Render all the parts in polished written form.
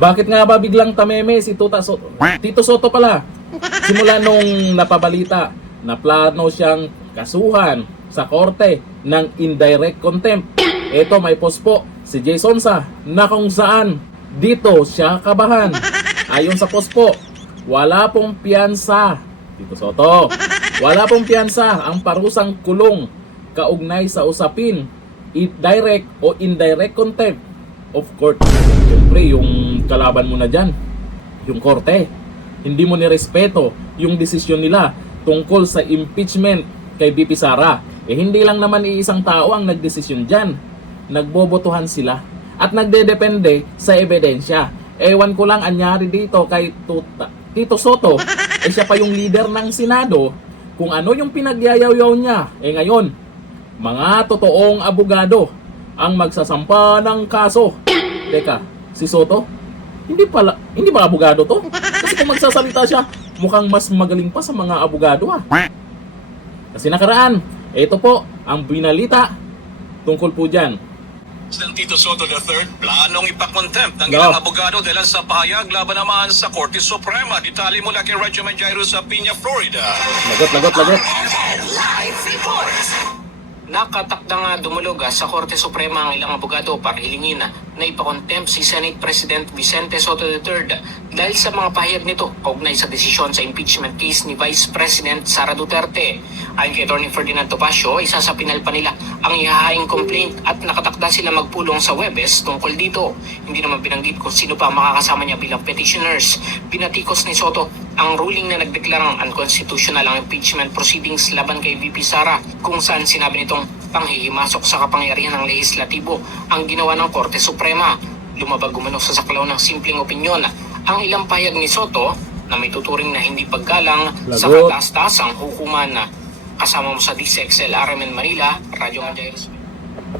Bakit nga ba biglang tameme si Tito Soto pala? Simula nung napabalita na plano siyang kasuhan sa korte ng indirect contempt. Ito may post po si Jason Sa na kung saan dito siya kabahan. Ayon sa post po, wala pong piyansa, Tito Soto. Wala pong piyansa ang parusang kulong kaugnay sa usapin, direct o indirect contempt of court. Siyempre, yung kalaban mo na dyan, yung korte, hindi mo nirespeto yung desisyon nila tungkol sa impeachment kay BP Sara. Hindi lang naman iisang tao ang nagdesisyon dyan. Nagbobotohan sila at nagdedepende sa ebidensya. Ewan ko lang anyari dito kay Tito Soto. Siya pa yung leader ng Senado. Kung ano yung pinagyayaw niya. Ngayon, mga totoong abogado ang magsasampa ng kaso. Teka, si Soto? Hindi ba abogado to? Kasi kung magsasalita siya, mukhang mas magaling pa sa mga abogado Kasi nakaraan, ito po ang binalita tungkol po dyan. Ng Tito Soto III, planong ipakontempt ng ilang abogado dahil sa pahayag laban naman sa Korte Suprema. Detalye mula kay Radyo Manjairo sa Piña, Florida. Lagot. Nakatakda nga dumulog sa Korte Suprema ang ilang abogado para hilingin na ipakontempt si Senate President Vicente Soto III dahil sa mga pahayag nito kaugnay sa desisyon sa impeachment case ni Vice President Sara Duterte. Ayon kay Atty. Ferdinand Topacio, isa sa pinalpa nila ang ihahaing complaint at nakatakda sila magpulong sa Huwebes tungkol dito. Hindi naman binanggit kung sino pa makakasama niya bilang petitioners. Pinatikos ni Soto ang ruling na nagdeklarang unconstitutional ang impeachment proceedings laban kay VP Sara, kung saan sinabi nitong panghihimasok sa kapangyarihan ng lehislatibo ang ginawa ng Korte Suprema. Lumabag umano sa saklaw ng simpleng opinyon ang ilang pahayag ni Soto na may tuturing na hindi paggalang sa kataas-taasang hukuman. Kasama mo sa DCXL RMN Manila, Radyo Manjairo.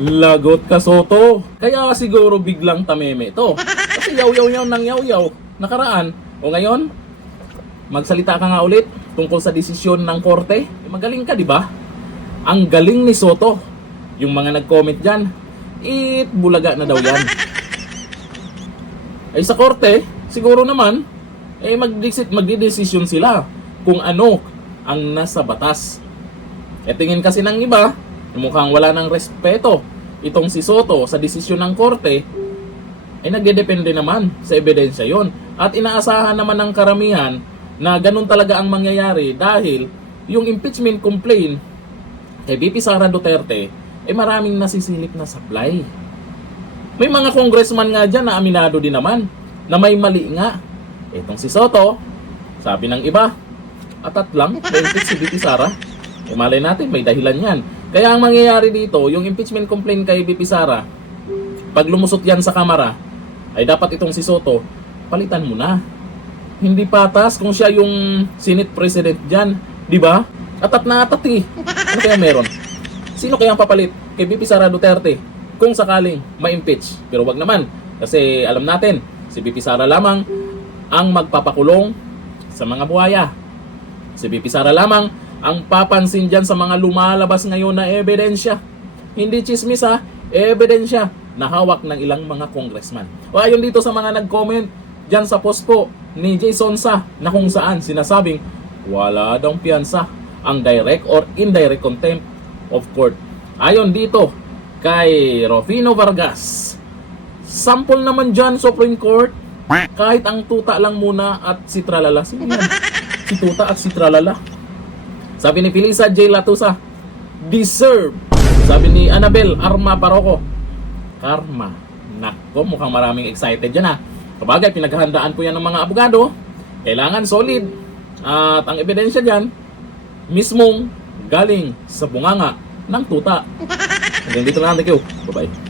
Lagot ka, Soto. Kaya siguro biglang tameme ito. Kasi yaw-yaw ng yaw-yaw nakaraan. O ngayon, magsalita ka nga ulit tungkol sa desisyon ng korte. Magaling ka, di ba? Ang galing ni Soto. Yung mga nag-comment dyan, bulaga na daw yan. Ay sa korte, siguro naman, magdidesisyon sila kung ano ang nasa batas. Tingin kasi ng iba, mukhang wala ng respeto itong si Soto sa desisyon ng korte, nagdedepende naman sa ebidensya yon. At inaasahan naman ng karamihan na ganun talaga ang mangyayari dahil yung impeachment complaint kay BP Sara Duterte, maraming nasisilip na supply. May mga congressman nga dyan na aminado din naman na may mali nga. Itong si Soto, sabi ng iba, atat lang, ma-impeach si BP Sara. Malay natin, may dahilan yan. Kaya ang mangyayari dito, yung impeachment complaint kay BP Sara, pag lumusot yan sa kamara, ay dapat itong si Soto, palitan mo na. Hindi patas kung siya yung Senate President dyan, di ba? Atat na atat Ano kaya meron? Sino kaya ang papalit kay BP Sara Duterte kung sakaling ma-impeach? Pero wag naman, kasi alam natin, si BP Sara lamang ang magpapakulong sa mga buhaya. Si BP Sara lamang ang papansin dyan sa mga lumalabas ngayon na ebidensya. Hindi chismis ebidensya na hawak ng ilang mga congressman. O ayon dito sa mga nag-comment dyan sa post po ni Jason Sa na kung saan sinasabing wala daw piyansa ang direct or indirect contempt of court. Ayon dito kay Rufino Vargas, sample naman dyan Supreme Court, kahit ang tuta lang muna at si Tralala. Sino yan? Si tuta at si Tralala. Sabi ni Felisa J. Latusa, deserve. Sabi ni Annabel Arma Paroco, karma. Nako, mukhang maraming excited dyan Kabagay, pinaghahandaan po yan ng mga abogado. Kailangan solid. At ang ebidensya dyan, mismong galing sa bunganga ng tuta. Hanggang dito na lang. Thank you. Bye-bye.